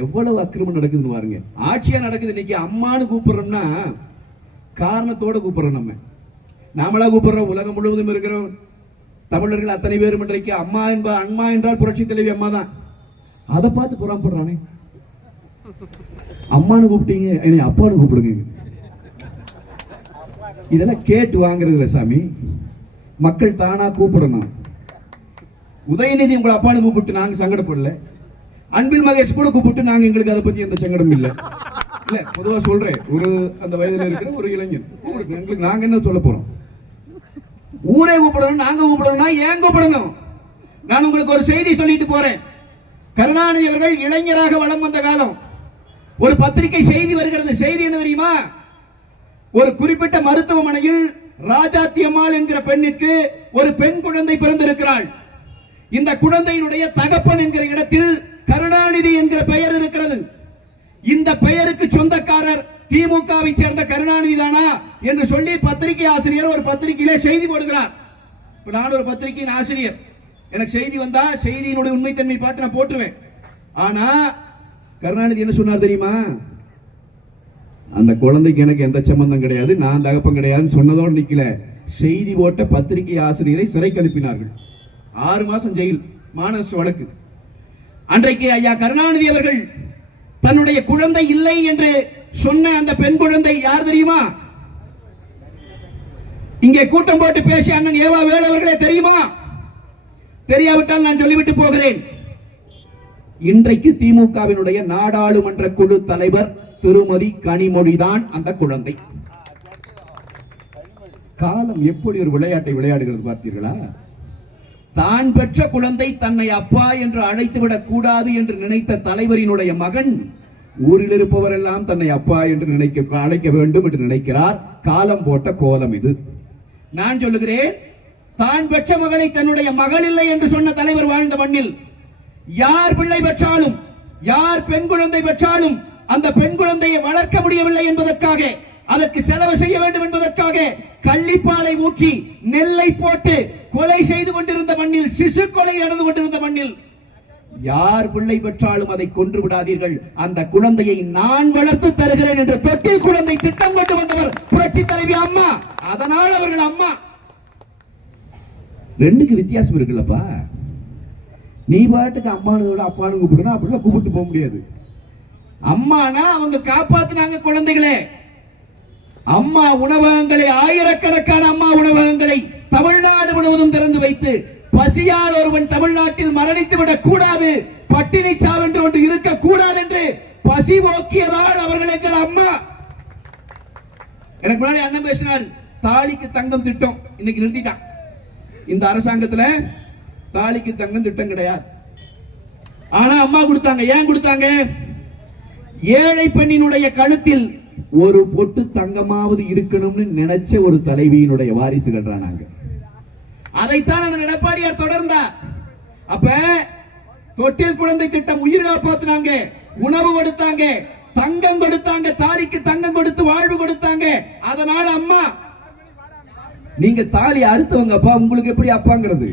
எவ்வளவு அக்கிரமம் நடக்குதுன்னு பாருங்க. ஆட்சியா நடக்குது. இன்னைக்கு அம்மானு கூப்பிடுறோம்னா காரணத்தோட கூப்பிடுறோம். நாமளா கூப்பிடுறோம். உலகம் முழுவதும் இருக்கிற தமிழர்கள் அத்தனை பேரும் இன்றைக்கு அம்மா அம்மா என்றால் புரட்சி தலைவி அம்மா தான். அதை பார்த்து புறாமப்படுறானே. அம்மானு கூப்பிட்டீங்க, என்னை அப்பானு கூப்பிடுங்க. இதெல்லாம் கேட்டு வாங்குறது இல்ல சாமி. மக்கள் தானா கூப்பிடணும். உதயநிதி உங்களை அப்பானு கூப்பிட்டு நாங்க சங்கடப்படல. அன்பில் மகேஷ் கூட கூப்பிட்டு நாங்க எங்களுக்கு அதை பத்தி எந்த சங்கடம் இல்ல. இல்ல பொதுவா சொல்றேன், ஒரு அந்த வயதுல இருக்கிற ஒரு இளைஞர் எங்களுக்கு நாங்க என்ன சொல்ல போறோம்? ஊரே கூப்பிடணும், நாங்க கூப்பிடணும்னா ஏன் கூப்பிடணும்? நான் உங்களுக்கு ஒரு செய்தி சொல்லிட்டு போறேன். கருணாநிதி அவர்கள் இளைஞராக வளம் வந்த காலம் ஒரு பத்திரிகை செய்தி வருகிறது. செய்தி என்ன தெரியுமா? ஒரு குறிப்பிட்ட மருத்துவமனையில் ராஜாத்தி அம்மாள் என்கிற பெண்ணிற்கு ஒரு பெண் குழந்தை பிறந்திருக்கிறாள். இந்த குழந்தையினுடைய தகப்பன் என்கிற இடத்தில் கருணாநிதி என்கிற பெயர் இருக்கிறது. இந்த பெயருக்கு சொந்தக்காரர் திமுகவை சேர்ந்த கருணாநிதி தானா என்று சொல்லி பத்திரிகை ஆசிரியர் ஒரு பத்திரிகையிலே செய்தி போடுகிறார். நான் ஒரு பத்திரிகையின் ஆசிரியர். எனக்கு செய்தி வந்தா செய்தியினுடைய உண்மைத்தன்மை பாட்டு நான் போட்டுருவேன். ஆனா கருணாநிதி என்ன சொன்னார் தெரியுமா? அந்த குழந்தைக்கு எனக்கு எந்த சம்பந்தம் கிடையாது, நான் தகப்பம் கிடையாதுன்னு சொன்னதோடு நிக்கல. செய்தி போட்ட பத்திரிகை ஆசிரியரை சிறைக்கு அனுப்பினார்கள். 6 மாசம் ஜெயில், மானஸ் வழக்கு. அன்றைக்கு ஐயா கருணாநிதி அவர்கள் தன்னுடைய குழந்தை இல்லை என்று சொன்ன அந்த பெண் குழந்தை யார் தெரியுமா? இங்கே கூட்டம் போட்டு பேசிய அண்ணன் ஏவா வேலு அவர்களே தெரியுமா? தெரியாவிட்டால் நான் சொல்லிவிட்டு போகிறேன். இன்றைக்கு திமுகவினுடைய நாடாளுமன்ற குழு தலைவர் திருமதி கனிமொழிதான் அந்த குழந்தை. காலம் எப்படி ஒரு விளையாட்டை விளையாடுகிறது பார்த்தீர்களா? தான் பெற்ற குழந்தை தன்னை அப்பா என்று அழைத்துவிடக் கூடாது என்று நினைத்த தலைவரினுடைய மகன் ஊரில் இருப்பவரெல்லாம் தன்னை அப்பா என்று அழைக்க வேண்டும் என்று நினைக்கிறார். காலம் போட்ட கோலம் இது. நான் சொல்லுகிறேன், தான் பெற்ற மகளை தன்னுடைய மகள் இல்லை என்று சொன்ன தலைவர் வாழ்ந்த மண்ணில் யார் பிள்ளை பெற்றாலும், யார் பெண் குழந்தை பெற்றாலும் அந்த பெண் குழந்தையை வளர்க்க முடியவில்லை என்பதற்காக, அதற்கு செலவு செய்ய வேண்டும் என்பதற்காக கள்ளிப்பாலை ஊற்றி நெல்லை போட்டு கொலை செய்து கொண்டிருந்த மண்ணில், சிசு கொலை நடந்து கொண்டிருந்த மண்ணில் யார் பிள்ளை பெற்றாலும் அதை கொன்று விடாதீர்கள், அந்த குழந்தையை நான் வளர்த்து தருகிறேன் என்று தொட்டில் குழந்தை திட்டம் கொண்டு வந்தவர் புரட்சி தலைவி அம்மா. அதனால் அவர்கள் அம்மா. ரெண்டுக்கு வித்தியாசம் இருக்குல்லப்பா. நீ பாட்டுக்கு அம்மானு அப்பானு கூப்பிடணும், அப்படிலாம் கூப்பிட்டு போக முடியாது. அம்மானா அவங்க காப்பாத்தினாங்க குழந்தைகளே. அம்மா உணவகங்களை, ஆயிரக்கணக்கான அம்மா உணவகங்களை தமிழ்நாடு முழுவதும் திறந்து வைத்து பசியால் ஒருவன் தமிழ்நாட்டில் மரணித்து விடக் கூடாது, பட்டினி சாவு என்று ஒன்று இருக்கக்கூடாது என்று பசி போக்கியதால் அவர்கள் எங்கள் அம்மா. எனக்கு முன்னாடி அண்ணன் பேசினார், தாலிக்கு தங்கம் திட்டம் இன்னைக்கு நிறுத்திட்டான். இந்த அரசாங்கத்துல தாலிக்கு தங்கம் திட்டம் கிடையாது. ஆனா அம்மா கொடுத்தாங்க. ஏன் கொடுத்தாங்க? ஏழை பெண்ணினுடைய கழுத்தில் ஒரு பொட்டு தங்கமாவது இருக்கணும்னு நினைச்ச ஒரு தலைவியினுடைய வாரிசுகள் நாங்க. அதைத்தான் எடப்பாடியார் தொடர்ந்தார். அப்ப தொட்டில் குழந்தை திட்டம் உயிர் காப்பாத்தினாங்க, உணவு கொடுத்தாங்க, தங்கம் கொடுத்தாங்க, தாலிக்கு தங்கம் கொடுத்து வாழ்வு கொடுத்தாங்க. அதனால அம்மா. நீங்க தாலி அறுத்தவங்க அப்பா, உங்களுக்கு எப்படி அப்பாங்கிறது?